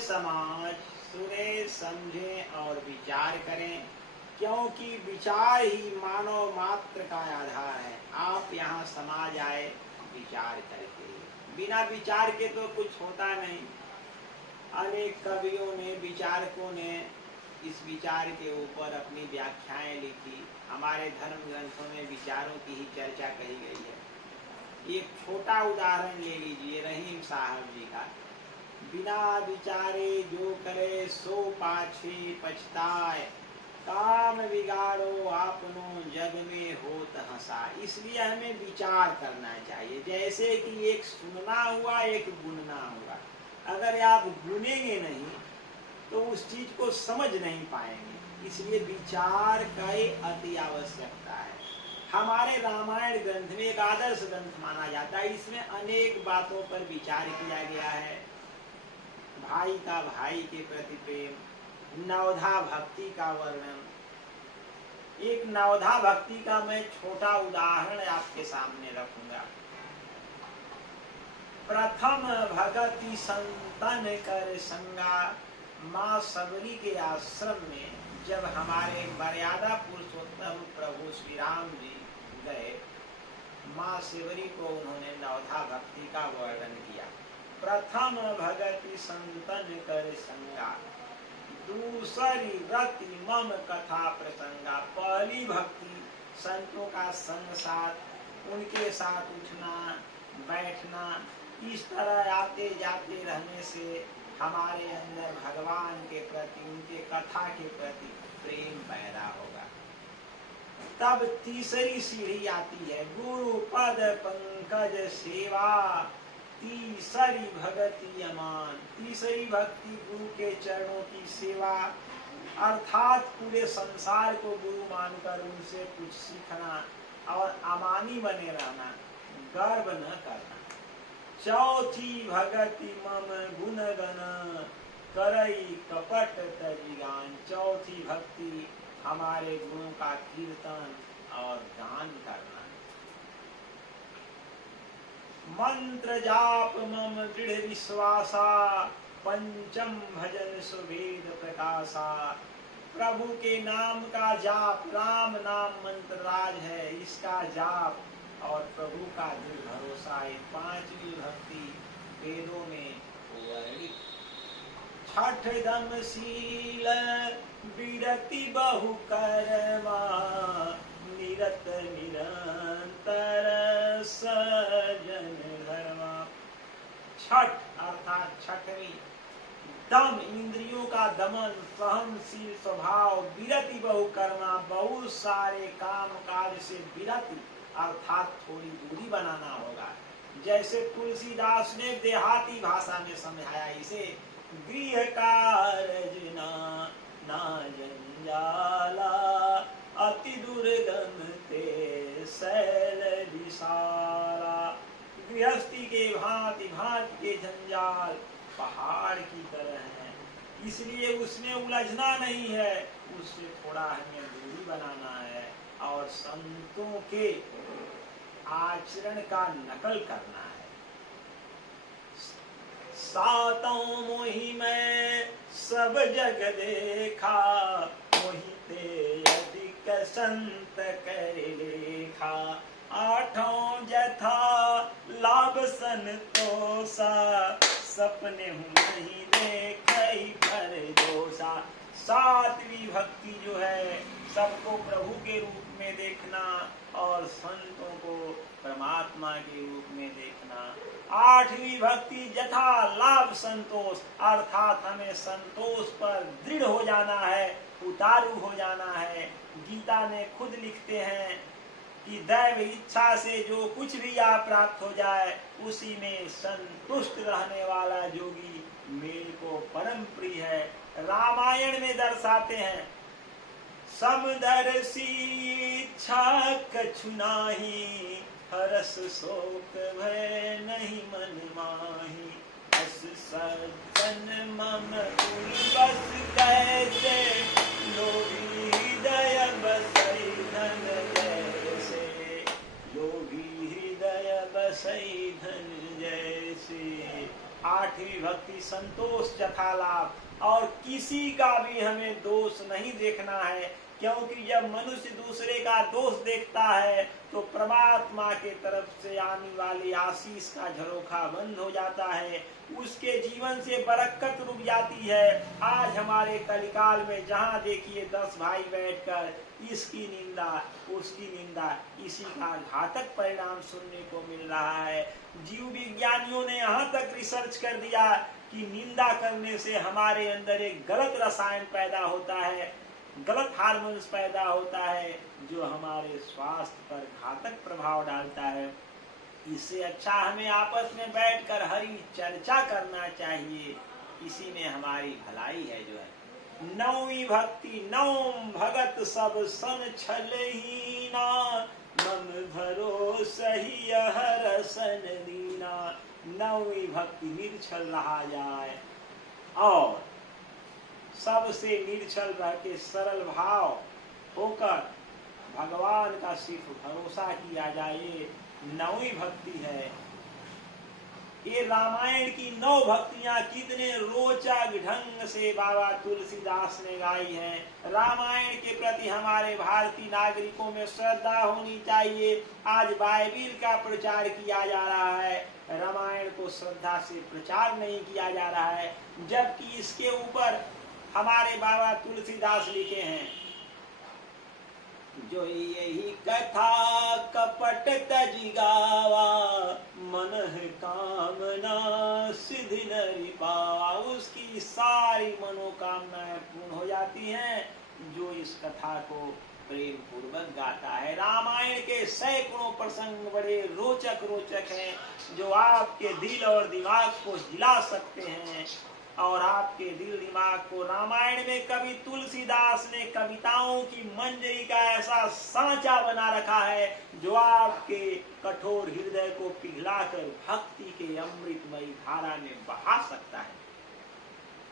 समाज सुने, समझें और विचार करें, क्योंकि विचार ही मानव मात्र का आधार है। आप यहाँ समाज आए विचार करके, बिना विचार के तो कुछ होता नहीं। अनेक कवियों ने, विचारकों ने इस विचार के ऊपर अपनी व्याख्याएं लिखी। हमारे धर्म ग्रंथों में विचारों की ही चर्चा कही गई है। एक छोटा उदाहरण ले लीजिए रहीम साहब जी का। बिना विचारे जो करे सो पाछे पछताए, काम बिगाड़ो आपनो जग में होत हंसा। इसलिए हमें विचार करना चाहिए। जैसे कि एक सुनना हुआ, एक गुनना हुआ। अगर आप गुनेंगे नहीं तो उस चीज को समझ नहीं पाएंगे। इसलिए विचार का अति आवश्यकता है। हमारे रामायण ग्रंथ में एक आदर्श ग्रंथ माना जाता है। इसमें अनेक बातों पर विचार किया गया है। भाई का भाई के प्रति प्रेम, नवधा भक्ति का वर्णन। एक नवधा भक्ति का मैं छोटा उदाहरण आपके सामने रखूंगा। प्रथम भगति संतन कर संगा। माँ सबरी के आश्रम में जब हमारे मर्यादा पुरुषोत्तम प्रभु श्री राम जी गए, माँ शिवरी को उन्होंने नवधा भक्ति का वर्णन किया। प्रथम भगति संतन कर संगा, दूसरी रति मम कथा प्रसंगा। पहली भक्ति संतों का संग साथ, उनके साथ उठना बैठना, इस तरह आते जाते रहने से हमारे अंदर भगवान के प्रति, उनके कथा के प्रति प्रेम पैदा होगा। तब तीसरी सीढ़ी आती है गुरु पद पंकज सेवा, तीसरी भगति अमान। तीसरी भक्ति गुरु के चरणों की सेवा, अर्थात पूरे संसार को गुरु मानकर उनसे कुछ सीखना और अमानी बने रहना, गर्व न करना। चौथी भगति मम गुण गण, करई कपट तजिगान। चौथी भक्ति हमारे गुणों का कीर्तन और गान करना। मंत्र जाप मम दृढ़ विश्वासा, पंचम भजन सुवेद प्रकाशा। प्रभु के नाम का जाप, राम नाम मंत्र राज है, इसका जाप और प्रभु का दृढ़ भरोसा। पांचवी भक्ति वेदों में वर्णित। छठ दम शील विरति बहु कर्मा, निरत निरंतर सजन धर्मा। छठ अर्थात छठवीं, दम इंद्रियों का दमन, सहनशील स्वभाव, विरति बहु कर्मा, बहुत सारे काम काज से विरति अर्थात थोड़ी दूरी बनाना होगा। जैसे तुलसीदास ने देहाती भाषा में समझाया इसे, गृह कार्य ना जंजाला, अति दुर्गम ते शैल विशाला। गृहस्थी के भांति भांति के जंजाल पहाड़ की तरह है, इसलिए उसमें उलझना नहीं है, उससे थोड़ा हमें दूरी बनाना है और संतों के आचरण का नकल करना है। सातों मोहि में सब जग देखा, मोहि ते अधिक संत कर लेखा। आठों जथा लाभ संतोषा, सपने हूँ नहीं देखई पर दोषा। सातवीं भक्ति जो है सबको प्रभु के रूप में देखना और संतों को परमात्मा के रूप में देखना। आठवीं भक्ति यथा लाभ संतोष, अर्थात हमें संतोष पर दृढ़ हो जाना है, उतारू हो जाना है। गीता ने खुद लिखते हैं कि दैव इच्छा से जो कुछ भी आप प्राप्त हो जाए उसी में संतुष्ट रहने वाला योगी मेरे को परम प्रिय है। रामायण में दर्शाते हैं, समदर्शी इच्छा कछु नाही, हरस शोक भय नहीं मन माही। बस सज्जन मम बस कैसे, लोभी हृदय बसई धन जैसे, लोभी हृदय बसई धन जैसे। आठवीं भक्ति संतोष यथा लाभ। और किसी का भी हमें दोष नहीं देखना है, क्योंकि जब मनुष्य दूसरे का दोष देखता है तो परमात्मा के तरफ से आने वाली आशीष का झरोखा बंद हो जाता है, उसके जीवन से बरकत रुक जाती है। आज हमारे कलिकाल में जहाँ देखिए 10 भाई बैठकर इसकी निंदा उसकी निंदा, इसी का घातक परिणाम सुनने को मिल रहा है। जीव विज्ञानियों ने यहाँ तक रिसर्च कर दिया कि निंदा करने से हमारे अंदर एक गलत रसायन पैदा होता है, गलत हार्मोन्स पैदा होता है, जो हमारे स्वास्थ्य पर घातक प्रभाव डालता है। इससे अच्छा हमें आपस में बैठकर हरी चर्चा करना चाहिए, इसी में हमारी भलाई है। जो है नौवीं भक्ति, नौम भगत सब सन छलहीना, मन भरोसा ही हर सन दीना। नौवीं भक्ति निर्छल रहा जाए और सबसे निर्छल रह के सरल भाव होकर भगवान का सिर्फ भरोसा किया जाए, नौवीं भक्ति है। ये रामायण की 9 भक्तियां कितने रोचक ढंग से बाबा तुलसीदास ने गाई हैं। रामायण के प्रति हमारे भारतीय नागरिकों में श्रद्धा होनी चाहिए। आज बाइबिल का प्रचार किया जा रहा है, रामायण को श्रद्धा से प्रचार नहीं किया जा रहा है, जबकि इसके ऊपर हमारे बाबा तुलसीदास लिखे हैं, जो यही कथा कपट तज गावा, मन कामना सिद्धि नरि पावा। उसकी सारी मनोकामनाएं पूर्ण हो जाती हैं जो इस कथा को प्रेम पूर्वक गाता है। रामायण के सैकड़ों प्रसंग बड़े रोचक रोचक हैं, जो आपके दिल और दिमाग को हिला सकते हैं। और आपके दिल दिमाग को रामायण में कवि तुलसीदास ने कविताओं की मंजरी का ऐसा सांचा बना रखा है, जो आपके कठोर हृदय को पिघलाकर भक्ति के अमृतमयी धारा में बहा सकता है।